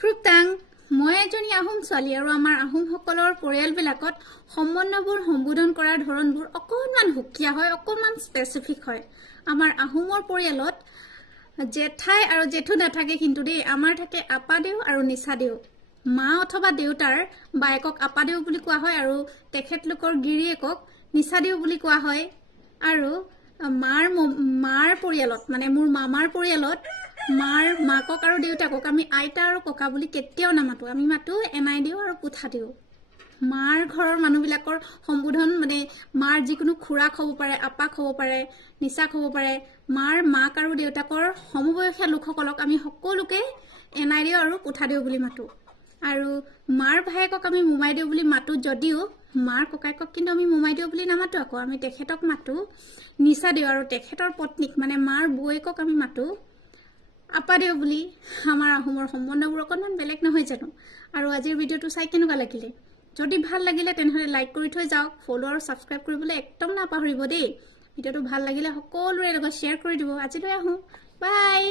ক্ৰুপ্তাং মই এজনী আহোম ছোৱালী আৰু আমাৰ আহোমসকলৰ পৰিয়ালবিলাকত সম্বন্ধবোৰ সম্বোধন কৰাৰ ধৰণবোৰ অকণমান সুকীয়া হয়, অকণমান স্পেচিফিক হয়। আমাৰ আহোমৰ পৰিয়ালত জেঠাই আৰু জেঠু নাথাকে, কিন্তু দেই আমাৰ থাকে আপাদেউ আৰু নিচাদেউ। মা অথবা দেউতাৰ বায়েকক আপাদেউ বুলি কোৱা হয় আৰু তেখেতলোকৰ গিৰিয়েকক নিচাদেউ বুলি কোৱা হয়। আৰু মাৰ পৰিয়ালত মানে মোৰ মামাৰ পৰিয়ালত মাৰ মাকক আৰু দেউতাকক আমি আইতা আৰু ককা বুলি কেতিয়াও নামাতো, আমি মাতো এনাই দিও আৰু পুথা দিও। মাৰ ঘৰৰ মানুহবিলাকৰ সম্বোধন মানে মাৰ যিকোনো খুৰাক হ'ব পাৰে, আপাক হ'ব পাৰে, নিচাক হ'ব পাৰে। মাৰ মাক আৰু দেউতাকৰ সমবয়সীয়া লোকসকলক আমি সকলোকে এনাই দিও আৰু পুথা দিও বুলি মাতো। আৰু মাৰ ভায়েকক আমি মোমাই দিও বুলি মাতো, যদিও মাৰ ককায়েকক কিন্তু আমি মোমাই দিও বুলি নামাতো, আকৌ আমি তেখেতক মাতো নিচা দিও। আৰু তেখেতৰ পত্নীক মানে মাৰ বৌয়েকক আমি মাতো আপাদেউ বুলি। আমাৰ আহোমৰ সম্বন্ধবোৰ অকণমান বেলেগ নহয় জানো? আৰু আজিৰ ভিডিঅ'টো চাই কেনেকুৱা লাগিলে? যদি ভাল লাগিলে তেনেহ'লে লাইক কৰি থৈ যাওক, ফ'ল' আৰু ছাবস্ক্ৰাইব কৰিবলৈ একদম নাপাহৰিব দেই। ভিডিঅ'টো ভাল লাগিলে সকলোৰে লগত শ্বেয়াৰ কৰি দিব। আজিলৈ আহোঁ, বাই।